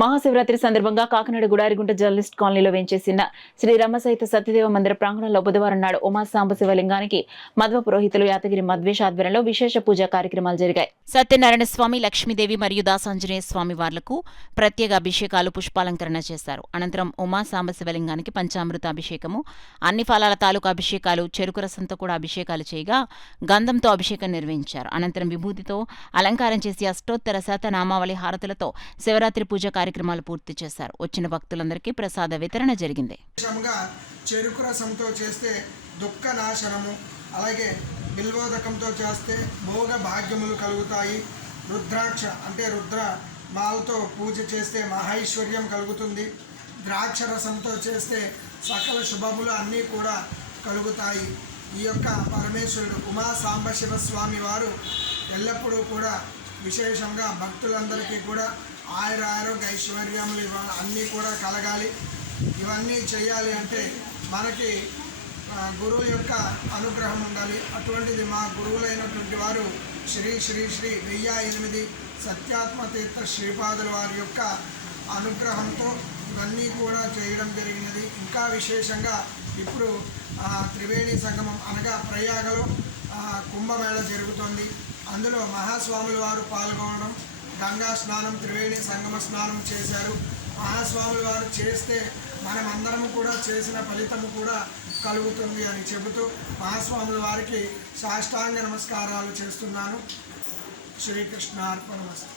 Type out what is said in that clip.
మహాశివరాత్రి సందర్భంగా కాకినాడ గుడారిగుంట జర్నలిస్ట్ కాలనీలో వెంచేసిన శ్రీ రమసహిత సత్యదేవ మందిర ప్రాంగణంలో బుధవారం నాడు ఉమా సాంబశివలింగానికి మధ్వ పురోహితులు యాతగిరి మధ్వేష్ ఆధ్వర్యంలో విశేష పూజా కార్యక్రమాలు జరిగాయి. సత్యనారాయణ స్వామి, లక్ష్మీదేవి మరియు దాసాంజనేయ స్వామి వార్లకు ప్రత్యేక అభిషేకాలు, పుష్పాలంకరణ చేశారు. అనంతరం ఉమా సాంబశివలింగానికి పంచామృత అభిషేకము, అన్ని ఫలాల తాలూకు అభిషేకాలు, చెరుకు రసంతో కూడా అభిషేకాలు చేయగా గంధంతో అభిషేకం నిర్వహించారు. అనంతరం విభూతితో అలంకారం చేసి అష్టోత్తర శతనామావళి హారతులతో శివరాత్రి పూజ కార్యక్రమాలు పూర్తి చేశారు. వచ్చిన భక్తులందరికీ ప్రసాద వితరణ జరిగింది. చెరుకు రసంతో చేస్తే దుఃఖ నాశనము, అలాగే బిల్వోదకంతో చేస్తే భోగ భాగ్యములు కలుగుతాయి. రుద్రాక్ష అంటే రుద్ర మాలతో పూజ చేస్తే మహైశ్వర్యం కలుగుతుంది. ద్రాక్ష రసంతో చేస్తే సకల శుభములు అన్నీ కూడా కలుగుతాయి. ఈ యొక్క పరమేశ్వరుడు ఉమా సాంబశివ స్వామి వారు ఎల్లప్పుడూ కూడా విశేషంగా భక్తులందరికీ కూడా ఆరోగ్య ఐశ్వర్యములు అన్నీ కూడా కలగాలి. ఇవన్నీ చేయాలి అంటే మనకి గురువు యొక్క అనుగ్రహం ఉండాలి. అటువంటిది మా గురువులైనటువంటి వారు శ్రీ శ్రీ శ్రీ 1008 సత్యాత్మతీర్థ శ్రీపాదుల వారి యొక్క అనుగ్రహంతో ఇవన్నీ కూడా చేయడం జరిగినది. ఇంకా విశేషంగా ఇప్పుడు త్రివేణి సంగమం అనగా ప్రయాగలో కుంభమేళ జరుగుతోంది. అందులో మహాస్వాముల వారు పాల్గొనడం, గంగా స్నానం, త్రివేణి సంగమ స్నానం చేశారు. మహాస్వాముల వారు చేస్తే మనమందరము కూడా చేసిన ఫలితము కూడా కలుగుతుంది అని చెబుతూ మహాస్వాముల వారికి సాష్టాంగ నమస్కారాలు చేస్తున్నాను. శ్రీకృష్ణార్పణమస్తు.